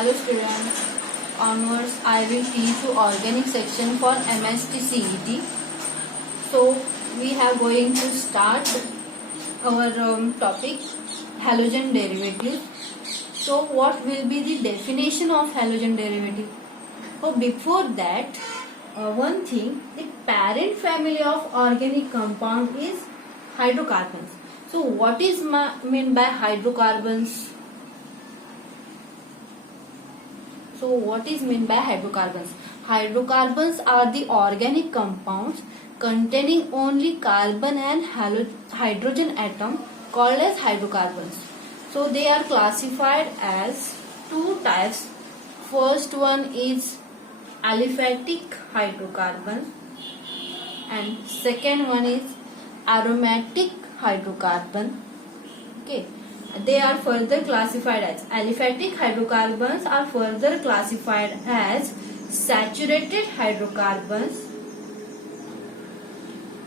Hello students, onwards I will teach you organic section for MST CET. So we are going to start our topic halogen derivative. So what will be the definition of halogen derivative? So before that, one thing, the parent family of organic compound is hydrocarbons. So what is meant by hydrocarbons? So what is meant by hydrocarbons? Hydrocarbons are the organic compounds containing only carbon and hydrogen atom called as hydrocarbons. So they are classified as two types. First one is aliphatic hydrocarbon and second one is aromatic hydrocarbon. Okay. They are further classified as aliphatic hydrocarbons are further classified as saturated hydrocarbons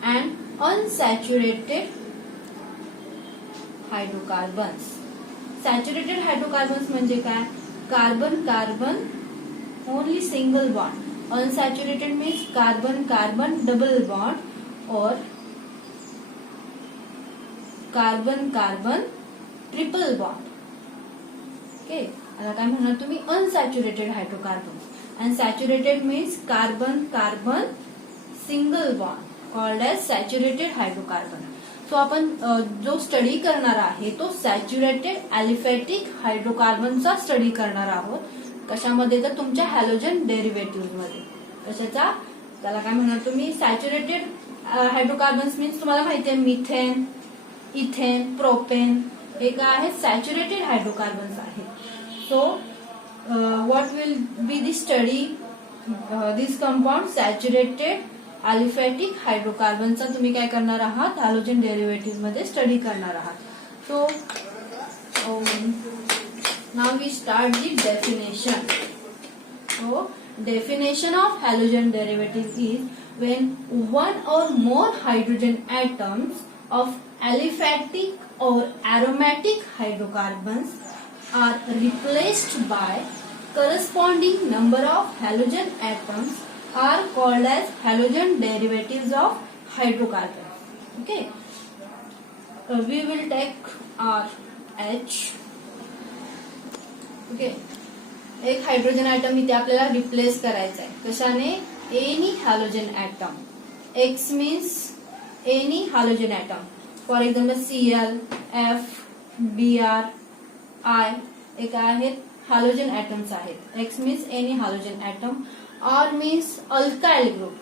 and unsaturated hydrocarbons. Saturated hydrocarbons म्हणजे काय? Carbon carbon only single bond. Unsaturated means carbon carbon double bond or carbon carbon triple bond. Okay, आता काय म्हणणार तुम्ही unsaturated hydrocarbon and saturated means carbon carbon single bond called as saturated hydrocarbon. So आपण जो study करणार आहे तो saturated aliphatic हायड्रोकार्बनचा study करणार आहोत. कशामध्ये? तर तुमच्या हॅलोजन डेरिव्हेटिव्ह मध्ये. कशाचा? त्याला काय म्हणणार तुम्ही सॅच्युरेटेड हायड्रोकार्बन्स मीन्स तुम्हाला माहिती आहे मिथेन, इथेन, प्रोपेन हे काय आहेत? सॅच्युरेटेड हायड्रोकार्बन्स आहेत. So what will be the study this compound saturated aliphatic हायड्रोकार्बनचा तुम्ही काय करणार आहात? हॅलोजन डेरिव्हेटिव्ह मध्ये स्टडी करणार आहात. So now we start the definition. So definition of halogen derivative is when one or more hydrogen atoms of aliphatic or aromatic hydrocarbons are replaced by corresponding number of halogen atoms are called as halogen derivatives of hydrocarbons. Okay, we will take RH. Okay, एक hydrogen atom इथे आपल्याला replace करायचा आहे. कशाने? Any halogen atom. X means any halogen atom. For example Cl, F, Br, I हे काय आहेत? Halogen atoms आहेत. X means any halogen atom. R means alkyl group.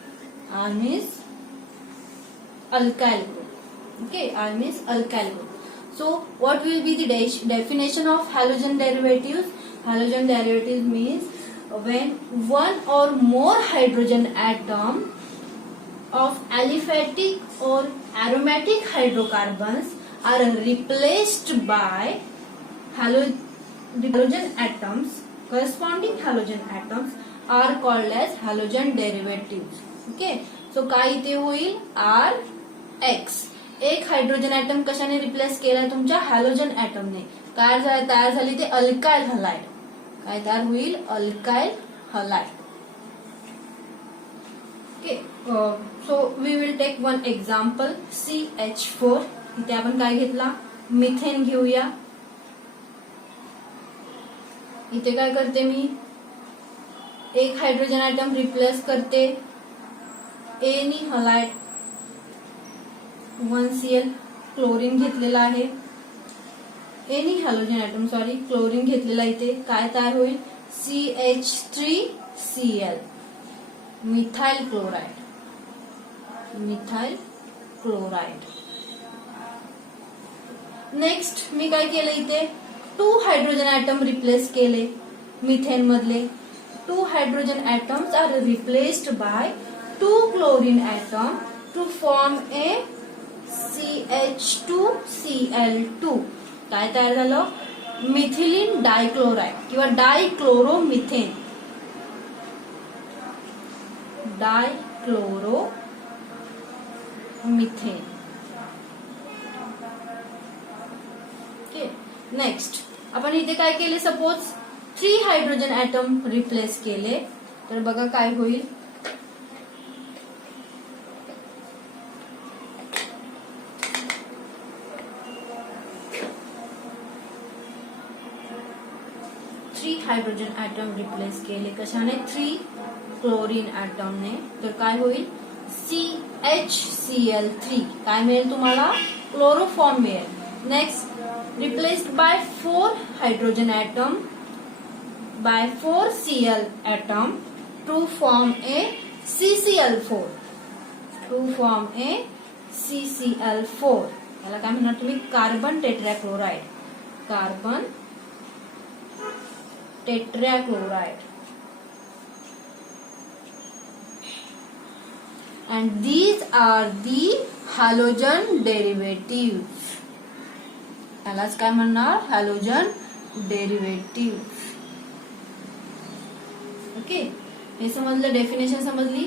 R means alkyl group. Okay, R means alkyl group. So what will be the definition of halogen derivatives? Halogen derivatives means when one or more hydrogen atom of aliphatic or aromatic hydrocarbons are replaced by halogen atoms. Corresponding halogen atoms are called as halogen derivatives. Okay, so काय इथे होईल? RH. एक hydrogen atom कशाने replace केला? तुमच्या halogen ऍटमने. काय तयार झाली? ते अल्काइल हलाइड. काय तयार होईल? Alkyl halide. Okay, so we will take one example CH4. इथे आपण काय घेतला? मिथेन घेऊया. इथे काय करते मी? एक हायड्रोजन ऍटम रिप्लेस करते एनी हलाइड 1Cl. क्लोरीन घेतलेला आहे. Any halogen atom sorry chlorine घेतलेला. इथे काय तयार होईल? CH3Cl. Methyl chloride. Methyl chloride. Next मी काय केलं? इथे 2 हायड्रोजन ऍटम रिप्लेस केले मिथेन मधले. 2 hydrogen atoms are replaced by 2 chlorine atom to form a CH2Cl2. काय तयार झालं? मिथिलीन डायक्लोराइड किंवा डायक्लोरोमिथेन. डायक्लोरोमिथेन. ओके, नेक्स्ट आपण इथे काय केले? सपोज 3 हायड्रोजन ऍटम रिप्लेस केले तर बघा काय होईल. हायड्रोजन ऍटम रिप्लेस केले कशाने 3 क्लोरीन ऍटमने तर काय होईल CHCl3 काय मिळेल तुम्हाला क्लोरोफॉर्म मिळेल. Next replaced by 4 hydrogen atom by 4 Cl atom to form a CCl4 याला काय म्हणणार तुम्ही carbon tetrachloride and these are the halogen derivatives. यालाच काय म्हणणार हॅलोजन डेरिव्हेटिव्ह. ओके हे समजलं डेफिनेशन समजली.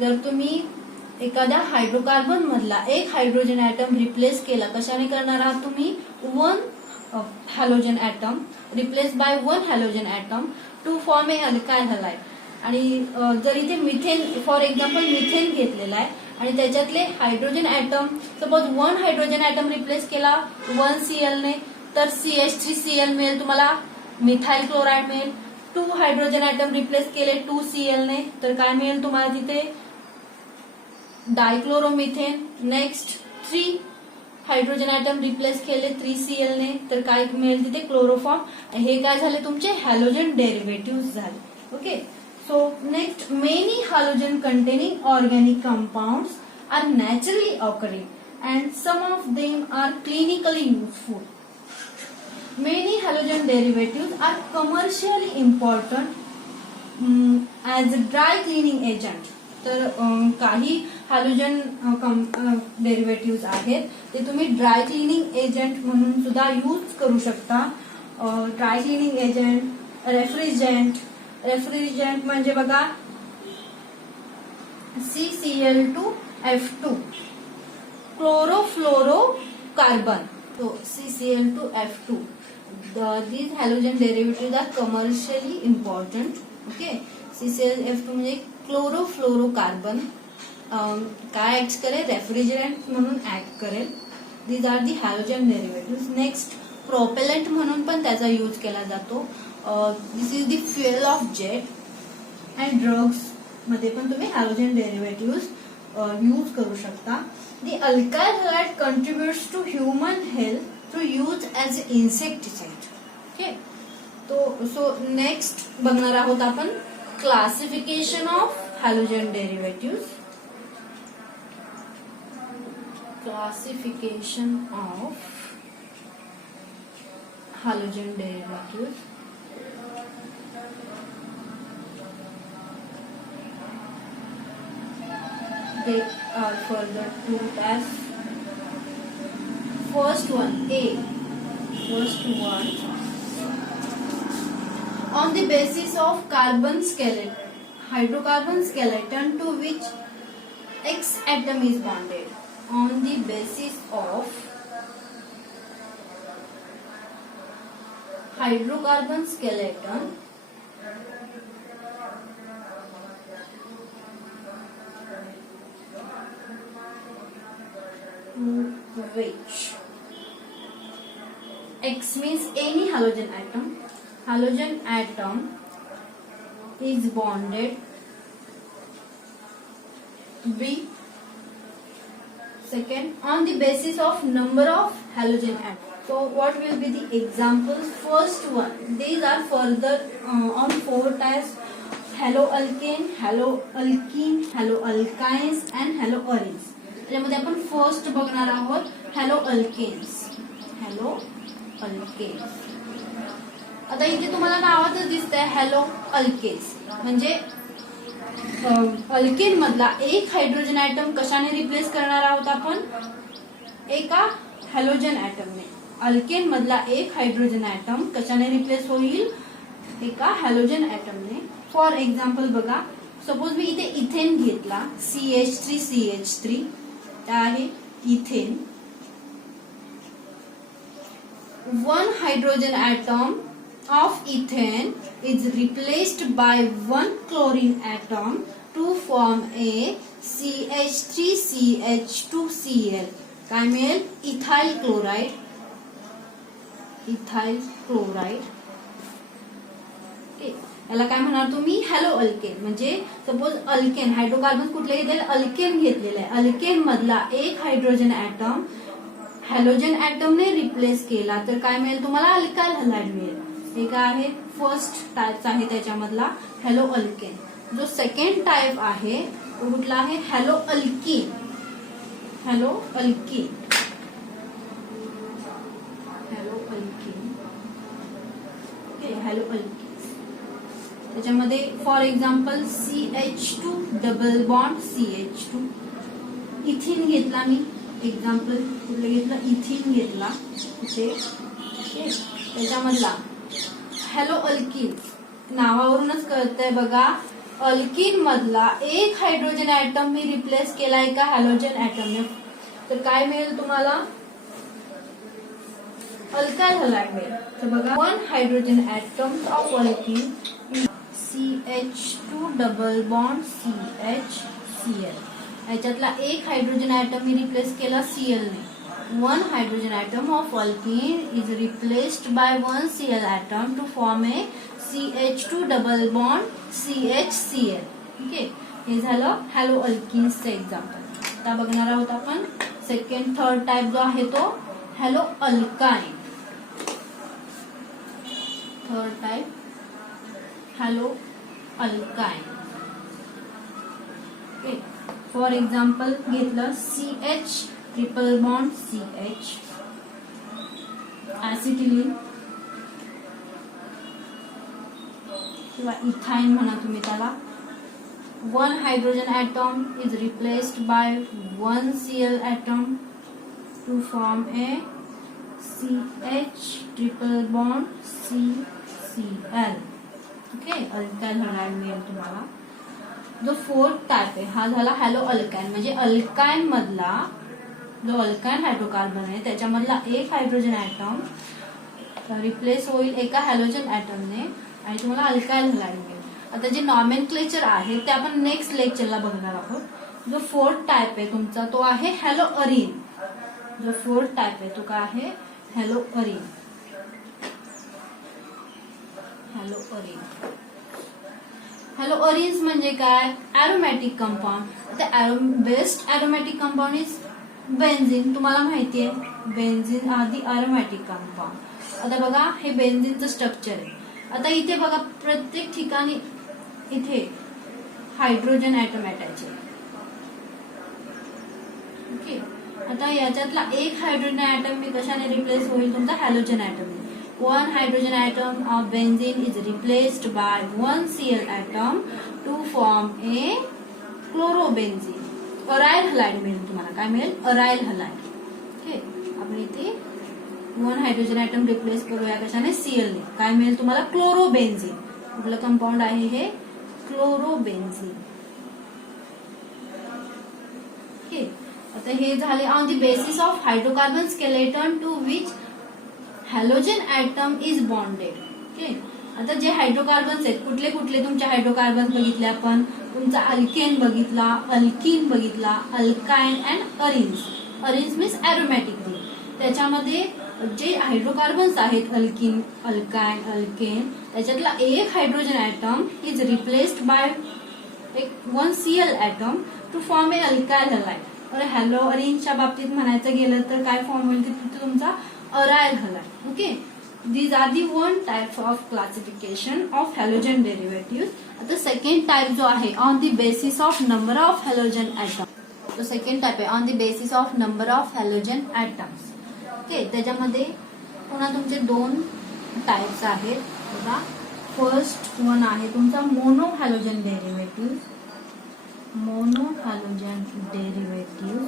जर तुम्ही एखाद्या हायड्रोकार्बन मधला एक हायड्रोजन ऍटम रिप्लेस केला कशाने करणार आहात तुम्ही 1 halogen atom replace by 1 halogen atom to form a alkyl halide. आणि जर इथे मिथेन फॉर एक्झाम्पल मिथेन घेतलेला आहे आणि त्याच्यातले hydrogen atom suppose 1 hydrogen atom replace केला 1 Cl ने तर CH3Cl मिळेल तुम्हाला मिथाइल क्लोराइड मिळेल. 2 हायड्रोजन ऍटम रिप्लेस केले 2 Cl ने तर काय मिळेल तुम्हाला तिथे dichloromethane. Next 3 hydrogen atom replace केले 3 Cl ने तर काय मिळेल तिथे क्लोरोफॉर्म. हे काय झाले तुमचे हॅलोजन डेरिव्हेटिव्ह झाले. Okay so next many halogen containing organic compounds are naturally occurring and some of them are clinically useful. Many halogen derivatives are commercially important as dry cleaning agent. तर काही halogen derivative आहेत ते तुम्ही dry cleaning agent म्हणून सुद्धा use करू शकता. Dry cleaning agent refrigerant म्हणजे बघा CCl2F2 chlorofluorocarbon so CCl2F2 these halogen derivatives are commercially important. okay CCl2F2 म्हणजे क्लोरोफ्लोरोकार्बन काय ऍक्ट करेल रेफ्रिजरंट म्हणून ऍक्ट करेल. these are the halogen derivatives. Next propellant म्हणून पण त्याचा यूज केला जातो. This is the fuel of jet and drugs मध्ये पण तुम्ही हॅलोजन डेरिव्हेटिव्ह यूज करू शकता. The alkyl halide contributes to human health through use as insecticide. Okay so next बघणार आहोत आपण classification of halogen derivative. Classification of halogen derivatives. They are further grouped as first one on the basis of carbon skeleton hydrocarbon skeleton to which X atom is bonded. On the basis of hydrocarbon skeleton which X means any halogen atom. Halogen atom is bonded B. Second, on the basis of number of halogen atoms. So what will be the examples? First one, these are further on 4 types: haloalkane, haloalkene, haloalkynes and haloarenes. त्यामध्ये आपण first बघणार आहोत हॅलोअल्केन्स. आता इथे तुम्हाला नावातच दिसतंय हॅलोअल्केन्स म्हणजे अल्केन मधला एक हायड्रोजन ऍटम कशाने रिप्लेस करणार आहोत आपण एका हॅलोजन ऍटमने. अल्केन मधला एक हायड्रोजन ऍटम कशाने रिप्लेस होईल एका हॅलोजन ऍटमने. फॉर एक्झाम्पल बघा सपोज मी इथे इथेन घेतला CH3CH3 आहे ethane. 1 hydrogen atom of ethane is replaced by one chlorine atom to form a CH3CH2Cl. काय मिळेल? Ethyl chloride. Ethyl chloride. याला काय म्हणणार तुम्ही? Hello alkane. म्हणजे सपोज अल्केन हायड्रोकार्बन कुठले घेतलेले? अल्केन घेतलेले आहे. अल्केन मधला एक हायड्रोजन ऍटम हॅलोजन ऍटमने रिप्लेस केला तर काय मिळेल तुम्हाला? अल्काइल हलाइड मिळेल. हे काय आहे? फर्स्ट टाइप आहे त्याच्यामधला हॅलो अल्केन. जो सेकंड टाइप आहे तो कुठला आहे? Halo alkene. Halo alkene. Halo alkene. Okay, halo alkene. त्याच्यामध्ये for example CH2 double bond CH2. Ethene घेतला मी एक्झाम्पल. कुठलं घेतलं? इथिन घेतला इथे. त्याच्यामधला हॅलो अल्कीन नावावरूनच कळतंय बघा. अल्कीन मधला एक हायड्रोजन ऍटम मी रिप्लेस केलाय का हॅलोजन ऍटमने, तर काय मिळेल तुम्हाला? अल्काइल हलाइड मिळेल. तर बघा, one hydrogen atom of alkene CH2 double bond CHCl. याच्यातला एक हायड्रोजन ऍटम मी रिप्लेस केला Cl ने. One hydrogen atom of alkene is replaced by one Cl atom to form a CH2 double bond CHCl. Okay, हे झालं hello अल्कीन्सचं example. आता बघणार आहोत आपण सेकंड थर्ड टाइप जो आहे तो halo alkyne. Third type halo alkyne. Okay, for example घेतलं CH triple bond CH. Acetylene किंवा इथाइन म्हणा तुम्ही त्याला. One hydrogen atom is replaced by one Cl atom to form a CH triple bond CCl. Okay, alkyl halide मिळेल तुम्हाला. जो fourth type आहे हा झाला हॅलो अल्काइन. म्हणजे अल्काइन मधला जो अल्काइन हायड्रोकार्बन आहे त्याच्यामधला एक हायड्रोजन ऍटम रिप्लेस होईल एका हॅलोजन ऍटमने आणि तुम्हाला अल्काइल हलाइड मिळेल. आता जे नॉमेनक्लेचर आहे ते आपण नेक्स्ट लेक्चरला बघणार आहोत. जो फोर्थ टाइप आहे तुमचा तो आहे हॅलो अरीन. जो फोर्थ टाइप आहे तो काय आहे? Halo arene. Halo arene. Halo arenes म्हणजे काय? Aromatic compound. आता best aromatic compound is benzene. तुम्हाला माहिती आहे बेन्झीन आधी अरोमॅटिक कंपाऊंड. आता बघा, हे बेन्झीनचं स्ट्रक्चर आहे. आता इथे बघा, प्रत्येक ठिकाणी इथे हायड्रोजन ऍटम अटॅच आहे. ओके, आता याच्यातला एक हायड्रोजन ऍटम मी कशाने रिप्लेस होईल? तुमचा halogen atom. One hydrogen atom of benzene is replaced by one Cl atom to form a chlorobenzene. Aryl halide मिळेल तुम्हाला. काय मिळेल? Aryl halide. ओके, आपण इथे वन हायड्रोजन ऍटम रिप्लेस करूया कशाने? Cl ने. काय मिळेल तुम्हाला? क्लोरोबेन्झीन. कुठलं कंपाऊंड आहे हे? क्लोरोबेन्झीन. ओके, आता हे झाले on the basis of hydrocarbon skeleton to which halogen atom is bonded. Okay, आता जे हायड्रोकार्बन्स आहेत कुठले कुठले तुमचे हायड्रोकार्बन्स बघितले आपण? तुमचा अल्केन बघितला, अल्कीन बघितला, alkyne and arenes. Arenes means aromatic group. त्याच्यामध्ये जे हायड्रोकार्बन्स आहेत अल्कीन, अल्काइन, अल्केन, त्याच्यातला एक hydrogen atom is replaced by one Cl atom to form a alkyl halide. और हॅलो अरिन्सच्या बाबतीत म्हणायचं गेलं तर काय फॉर्म होईल? तिथे तुमचा aryl halide. Okay, these are the one type of classification of halogen derivatives. आता सेकंड टाइप जो आहे on the basis of number of halogen atom. तो सेकंड टाइप आहे on the basis of number of halogen atoms. Okay, त्याच्यामध्ये पुन्हा तुमचे दोन types आहेत बघा. फर्स्ट वन आहे तुमचा mono halogen derivative. Mono halogen derivative.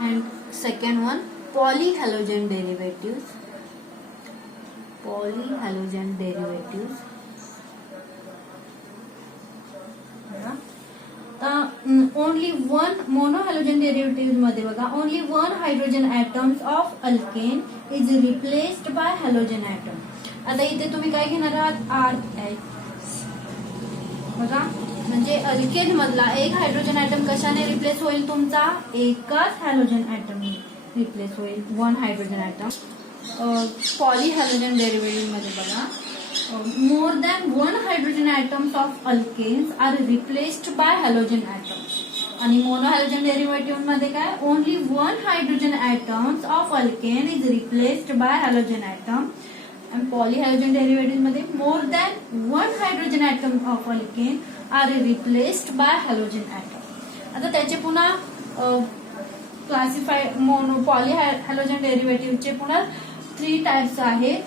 and second one polyhalogen derivatives. Polyhalogen derivatives. Only one mono halogen derivative मध्ये बघा only one hydrogen atoms of alkane is replaced bye halogen atom. आता इथे तुम्ही काय घेणार आहात RH बघा, म्हणजे अल्केन मधला एक हायड्रोजन ऍटम कशाने रिप्लेस होईल तुमचा, एकाच हॅलोजन ऍटम रिप्लेस होईल, one hydrogen atom. Poly halogen derivative मध्ये बघा more than one hydrogen atoms of alkanes are replaced by halogen atoms. आणि मोनो हॅलोजन डेरिव्हेटिव्ह मध्ये काय only one hydrogen atoms of alkane is replaced by halogen atom. आणि poly halogen derivative मध्ये more than one hydrogen atom of alkane are replaced by halogen atom. आता त्याचे पुन्हा classify mono poly halogen डेरिव्हेटिव्हचे पुन्हा 3 types आहेत,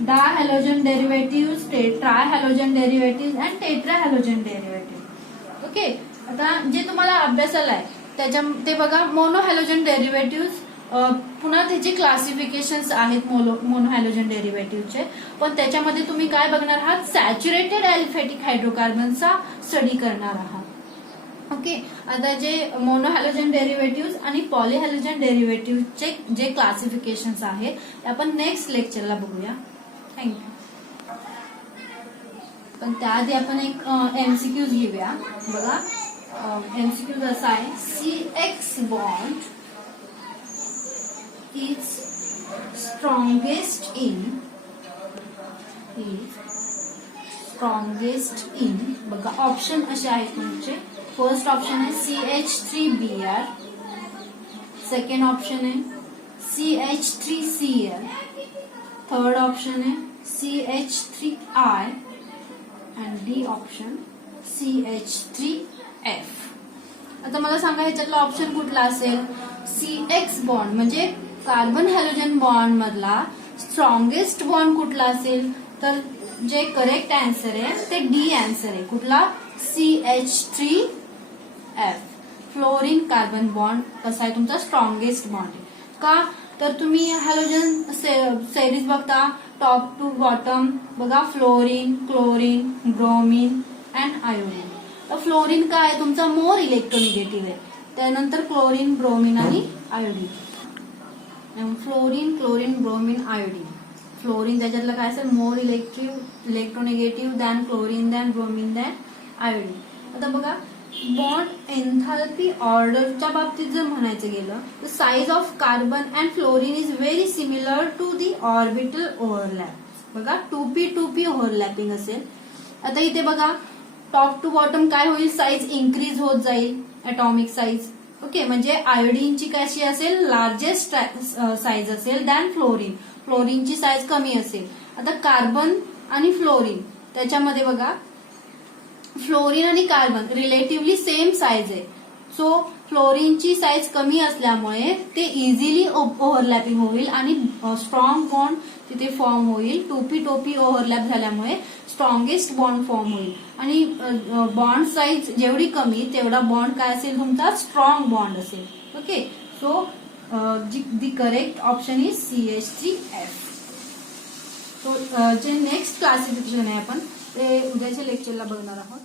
dihalogen derivative, trihalogen derivative and tetrahalogen derivative. Okay, आता जे तुम्हाला अभ्यासाला आहे त्याच्या ते बघा मोनो हॅलोजन डेरिव्हेटिव्ह, पुन्हा त्याचे क्लासिफिकेशन्स आहेत मोनो हॅलोजन डेरिव्हेटिव्हचे, पण त्याच्यामध्ये तुम्ही काय बघणार आहात, सॅच्युरेटेड अल्फेटिक हायड्रोकार्बनचा स्टडी करणार आहात. ओके, आता जे मोनो हॅलोजन डेरिव्हेटिव्ह आणि पॉली हॅलोजन डेरिव्हेटिव्हचे जे क्लासिफिकेशन्स आहेत ते आपण नेक्स्ट लेक्चरला बघूया. थँक्यू. पण त्याआधी आपण एक MCQs घेऊया. बघा MCQs असा आहे, CX bond is strongest in बघा ऑप्शन असे आहेत तुमचे. फर्स्ट ऑप्शन आहे CH3Br, सेकंड ऑप्शन आहे CH3Cl, थर्ड ऑप्शन आहे CH3I and D option CH3F. आता मला सांगा ह्याच्यातला ऑप्शन कुठला असेल, CX बॉन्ड म्हणजे कार्बन हॅलोजन बॉन्ड मधला स्ट्रॉंगेस्ट बॉन्ड कुठला असेल, तर जे करेक्ट आन्सर आहे ते D आन्सर आहे. कुठला, CH3F. फ्लोरीन कार्बन बॉन्ड कसा आहे तुमचा स्ट्रॉंगेस्ट बॉन्ड आहे. का, तर तुम्ही हॅलोजन सेरीज बघता टॉप टू बॉटम बघा, fluorine, chlorine, bromine and iodine. तर फ्लोरीन काय आहे तुमचा मोर इलेक्ट्रोनिगेटिव्ह आहे, त्यानंतर क्लोरीन, ब्रोमीन आणि iodine. Fluorine, chlorine, bromine, iodine. Fluorine त्याच्यातलं काय असेल more electronegative than chlorine than bromine than iodine. आता बघा बॉन्ड एन्थाल्पी ऑर्डरच्या बाबतीत जर म्हणायचं गेलं तर size of carbon and fluorine is very similar to the orbital overlap. बघा 2p ओव्हरलॅपिंग असेल. आता इथे बघा टॉप टू बॉटम काय होईल, साईज इन्क्रीज होत जाईल, अटॉमिक साईज. ओके, म्हणजे आयोडीनची कशी असेल, लार्जेस्ट साईज असेल दॅन फ्लोरीन, फ्लोरीनची साईज कमी असेल. आता कार्बन आणि फ्लोरीन त्याच्यामध्ये बघा फ्लोरीन आणि कार्बन रिलेटिव्हली सेम साईज आहे, सो फ्लोरीनची साईज कमी असल्यामुळे ते इझिली ओव्हरलॅपिंग होईल आणि स्ट्रॉंग बॉन्ड तिथे फॉर्म होईल. 2p ओव्हरलॅप झाल्यामुळे स्ट्रॉंगेस्ट बॉन्ड फॉर्म होईल आणि बॉन्ड साईज जेवढी कमी तेवढा बॉन्ड काय असेल तुमचा स्ट्रॉंग बॉन्ड असेल. Okay, so the correct option is CH3F. So जे नेक्स्ट क्लासिफिकेशन आहे आपण ते उद्याच्या लेक्चरला बघणार आहोत.